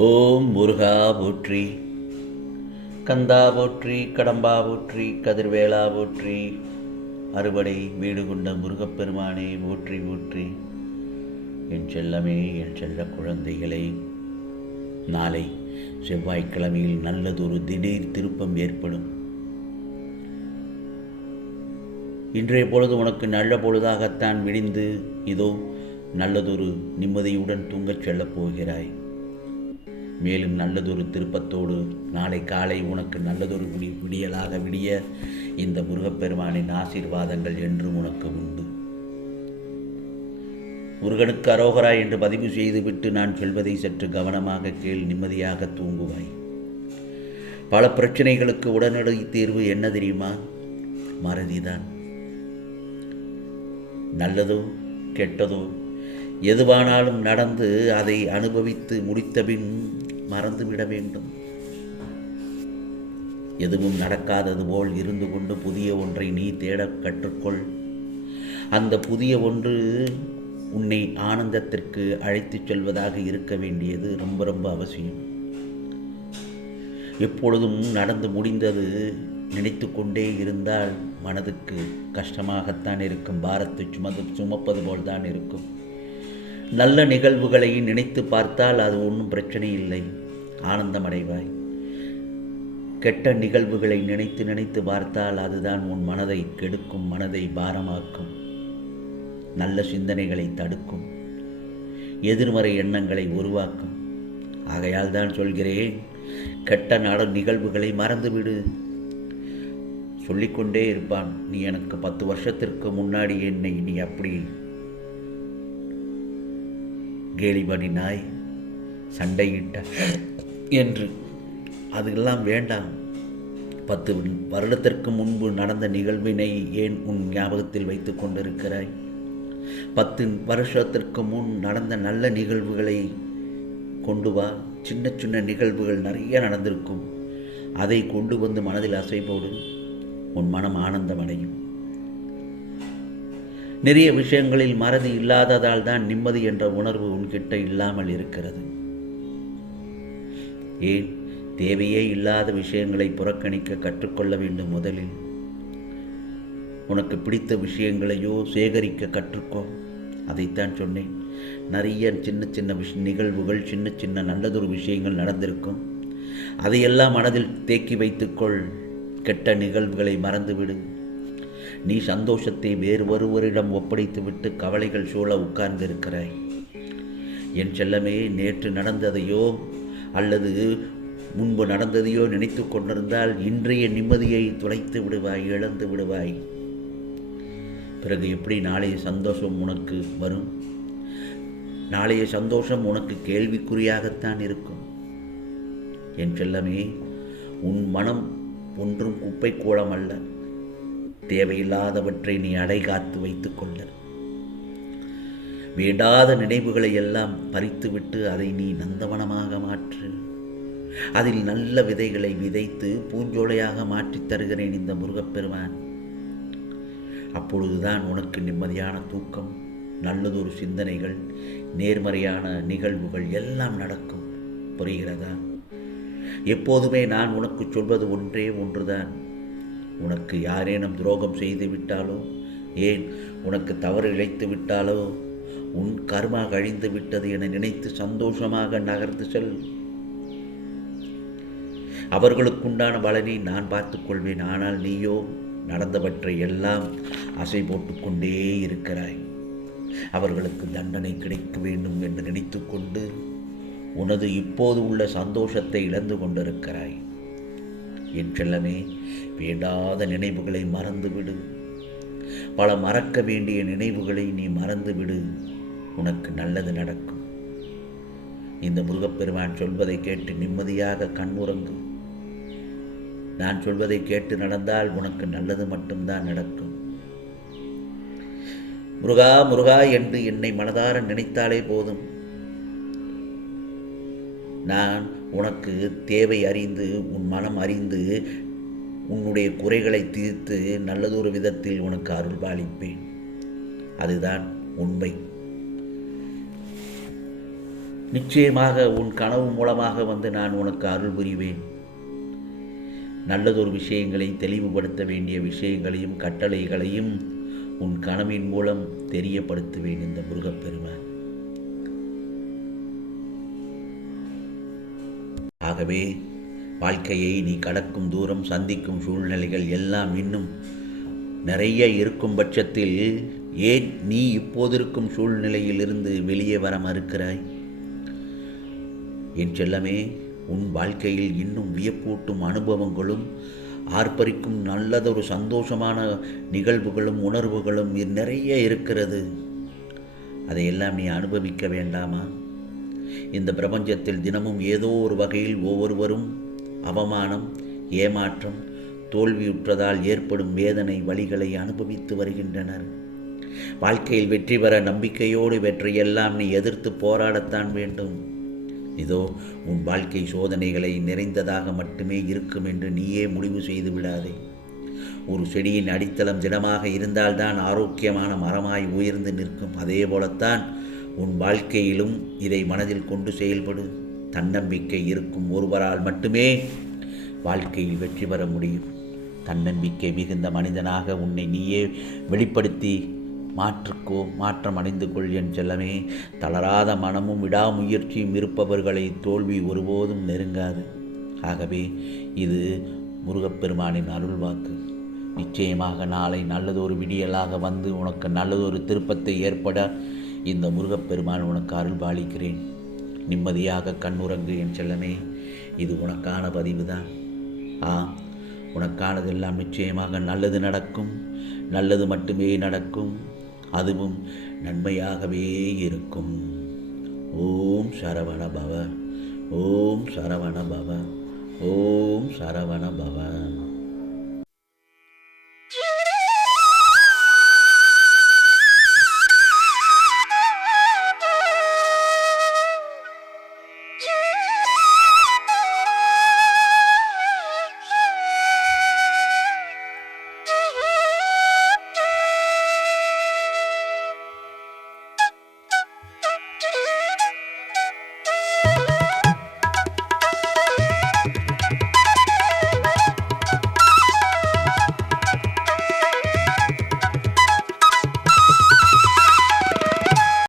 ஓம் முருகா போற்றி கந்தா போற்றி கடம்பா போற்றி கதிர்வேளா போற்றி அறுபடை வீடு கொண்ட முருகப்பெருமானே போற்றி போற்றி. என் செல்லமே என் செல்ல குழந்தைகளை நாளை செவ்வாய்க்கிழமையில் நல்லதொரு திடீர் திருப்பம் ஏற்படும். இன்றைய பொழுது உனக்கு நல்ல பொழுதாகத்தான் விடிந்து இதோ நல்லதொரு நிம்மதியுடன் தூங்கச் செல்லப் போகிறாய். மேலும் நல்லதொரு திருப்பத்தோடு நாளை காலை உனக்கு நல்லதொரு விடி விடியலாக விடிய இந்த முருகப்பெருமானின் ஆசீர்வாதங்கள் என்றும் உனக்கு உண்டு. முருகனுக்கு அரோகரா என்று பதிவு செய்துவிட்டு நான் சொல்வதை சற்று கவனமாக கேள் நிம்மதியாக தூங்குவாய். பல பிரச்சனைகளுக்கு உடனடி தீர்வு என்ன தெரியுமா? மறதிதான். நல்லதோ கெட்டதோ எதுவானாலும் நடந்து அதை அனுபவித்து முடித்தபின் மறந்துவிட வேண்டும். எதுவும் நடக்காதது போல் இருந்து கொண்டு புதிய ஒன்றை நீ தேட கற்றுக்கொள். அந்த புதிய ஒன்று உன்னை ஆனந்தத்திற்கு அழைத்துச் செல்வதாக இருக்க வேண்டியது ரொம்ப ரொம்ப அவசியம். எப்பொழுதும் நடந்து முடிந்தது நினைத்து கொண்டே இருந்தால் மனதுக்கு கஷ்டமாகத்தான் இருக்கும். பாரத்தை சுமது சுமப்பது போல்தான் இருக்கும். நல்ல நிகழ்வுகளை நினைத்து பார்த்தால் அது ஒன்றும் பிரச்சனை இல்லை. ஆனந்தமடைவாய். கெட்ட நிகழ்வுகளை நினைத்து நினைத்து பார்த்தால் அதுதான் உன் மனதை கெடுக்கும் மனதை பாரமாக்கும். நல்ல சிந்தனைகளை தடுக்கும். எதிர்மறை எண்ணங்களை உருவாக்கும். ஆகையால் தான் சொல்கிறேன் கெட்ட நட நிகழ்வுகளை மறந்துவிடு. சொல்லிக்கொண்டே இருப்பான் நீ எனக்கு பத்து வருஷத்திற்கு முன்னாடி என்னை நீ அப்படி கேலி பண்ணினாய் சண்டையிட்ட. என்று. அதெல்லாம் வேண்டாம். பத்து வருடத்திற்கு முன்பு நடந்த நிகழ்வினை ஏன் உன் ஞாபகத்தில் வைத்து கொண்டிருக்கிறாய்? பத்து வருஷத்திற்கு முன் நடந்த நல்ல நிகழ்வுகளை கொண்டு வா. சின்ன சின்ன நிகழ்வுகள் நிறைய நடந்திருக்கும். அதை கொண்டு வந்து மனதில் அசை போடு உன் மனம் ஆனந்தம் அடையும். நிறைய விஷயங்களில் மறதி இல்லாததால் தான் நிம்மதி என்ற உணர்வு உன்கிட்ட இல்லாமல் இருக்கிறது. ஏன்? தேவையே இல்லாத விஷயங்களை புறக்கணிக்க கற்றுக்கொள்ள வேண்டும் முதலில். உனக்கு பிடித்த விஷயங்களையோ சேகரிக்க கற்றுக்கோ. அதைத்தான் சொன்னேன். நிறைய சின்ன சின்ன விஷ நிகழ்வுகள் சின்ன சின்ன நல்லதொரு விஷயங்கள் நடந்திருக்கும். அதையெல்லாம் மனதில் தேக்கி வைத்துக்கொள். கெட்ட நிகழ்வுகளை மறந்துவிடு. நீ சந்தோஷத்தை வேறு ஒருவரிடம் ஒப்படைத்துவிட்டு கவலைகள் சூழ உட்கார்ந்திருக்கிறாய். என் செல்லமே நேற்று நடந்ததையோ அல்லது முன்பு நடந்ததையோ நினைத்து கொண்டிருந்தால் இன்றைய நிம்மதியை துளைத்து விடுவாய் இழந்து விடுவாய். பிறகு எப்படி நாளைய சந்தோஷம் உனக்கு வரும்? நாளைய சந்தோஷம் உனக்கு கேள்விக்குறியாகத்தான் இருக்கும். என் செல்லமே உன் மனம் ஒன்றும் குப்பை கூடம் அல்ல. தேவையில்லாதவற்றை நீ அடைகாத்து வைத்துக் கொள்ள வேண்டாத நினைவுகளை எல்லாம் பறித்துவிட்டு அதை நீ நந்தவனமாக மாற்று. அதில் நல்ல விதைகளை விதைத்து பூஞ்சோலையாக மாற்றித் தருகிறேன் இந்த முருகப்பெருமான். அப்பொழுதுதான் உனக்கு நிம்மதியான தூக்கம் நல்லதொரு சிந்தனைகள் நேர்மறையான நிகழ்வுகள் எல்லாம் நடக்கும். புரிகிறதா? எப்போதுமே நான் உனக்கு சொல்வது ஒன்றே ஒன்றுதான். உனக்கு யாரேனும் துரோகம் செய்து விட்டாலோ ஏன் உனக்கு தவறு இழைத்து விட்டாலோ உன் கர்மா கழிந்து விட்டது என நினைத்து சந்தோஷமாக நகர்ந்து செல். அவர்களுக்குண்டான பலனை நான் பார்த்துக்கொள்வேன் ஆனால் நீயோ நடந்தவற்றை எல்லாம் அசை போட்டுக்கொண்டே இருக்கிறாய். அவர்களுக்கு தண்டனை கிடைக்க வேண்டும் என்று நினைத்துக்கொண்டு உனது இப்போது உள்ள சந்தோஷத்தை இழந்து கொண்டிருக்கிறாய். என் செல்லமே வேண்டாத நினைவுகளை மறந்துவிடு. பல மறக்க வேண்டிய நினைவுகளை நீ மறந்துவிடு. உனக்கு நல்லது நடக்கும். இந்த முருகப்பெருமான் சொல்வதை கேட்டு நிம்மதியாக கண்ணுறங்கு நான் சொல்வதை கேட்டு நடந்தால் உனக்கு நல்லது மட்டும்தான் நடக்கும். முருகா முருகா என்று என்னை மனதார நினைத்தாலே போதும். நான் உனக்கு தேவை அறிந்து உன் மனம் அறிந்து உன்னுடைய குறைகளை தீர்த்து நல்லதொரு விதத்தில் உனக்கு அருள்பாலிப்பேன் அதுதான் உண்மை. நிச்சயமாக உன் கனவு மூலமாக வந்து நான் உனக்கு அருள் புரிவேன். நல்லதொரு விஷயங்களை தெளிவுபடுத்த வேண்டிய விஷயங்களையும் கட்டளைகளையும் உன் கனவின் மூலம் தெரியப்படுத்துவேன் இந்த முருகப்பெருமை ஆகவே வாழ்க்கையை நீ கடக்கும் தூரம் சந்திக்கும் சூழ்நிலைகள் எல்லாம் இன்னும் நிறைய இருக்கும் பட்சத்தில் ஏன் நீ இப்போதிருக்கும் சூழ்நிலையிலிருந்து வெளியே வர மறுக்கிறாய்? என் செல்லமே உன் வாழ்க்கையில் இன்னும் வியப்பூட்டும் அனுபவங்களும் ஆர்ப்பரிக்கும் நல்லதொரு சந்தோஷமான நிகழ்வுகளும் உணர்வுகளும் நிறைய இருக்கிறது. அதையெல்லாம் நீ அனுபவிக்க வேண்டாமா? இந்த பிரபஞ்சத்தில் தினமும் ஏதோ ஒரு வகையில் ஒவ்வொருவரும் அவமானம் ஏமாற்றம் தோல்வியுற்றதால் ஏற்படும் வேதனை வழிகளை அனுபவித்து வருகின்றனர். வாழ்க்கையில் வெற்றி பெற நம்பிக்கையோடு வெற்றியெல்லாம் நீ எதிர்த்து போராடத்தான் வேண்டும். இதோ உன் வாழ்க்கை சோதனைகளை நிறைந்ததாக மட்டுமே இருக்கும் என்று நீயே முடிவு செய்து விடாதே. ஒரு செடியின் அடித்தளம் திடமாக இருந்தால்தான் ஆரோக்கியமான மரமாய் உயர்ந்து நிற்கும். அதே போலத்தான் உன் வாழ்க்கையிலும் இதை மனதில் கொண்டு செயல்படு. தன்னம்பிக்கை இருக்கும் ஒருவரால் மட்டுமே வாழ்க்கையில் வெற்றி பெற முடியும். தன்னம்பிக்கை மிகுந்த மனிதனாக உன்னை நீயே வெளிப்படுத்தி மாற்றுக்கோ மாற்றம் அடைந்து கொள் என் செல்லமே. தளராத மனமும் விடாமுயற்சியும் இருப்பவர்களை தோல்வி ஒருபோதும் நெருங்காது. ஆகவே இது முருகப்பெருமானின் அருள் வாக்கு நிச்சயமாக நாளை நல்லதொரு விடியலாக வந்து உனக்கு நல்லதொரு திருப்பத்தை ஏற்பட இந்த முருகப்பெருமான் உனக்கு அருள் பாலிக்கிறேன். நிம்மதியாக கண்ணுறங்கு என் செல்லமே. இது உனக்கான பதிவு தான் ஆ உனக்கானதெல்லாம் நிச்சயமாக நல்லது நடக்கும். நல்லது மட்டுமே நடக்கும். அதுவும் நன்மையாகவே இருக்கும். ஓம் சரவண பவ. ஓம் சரவண பவ. ஓம் சரவண பவ.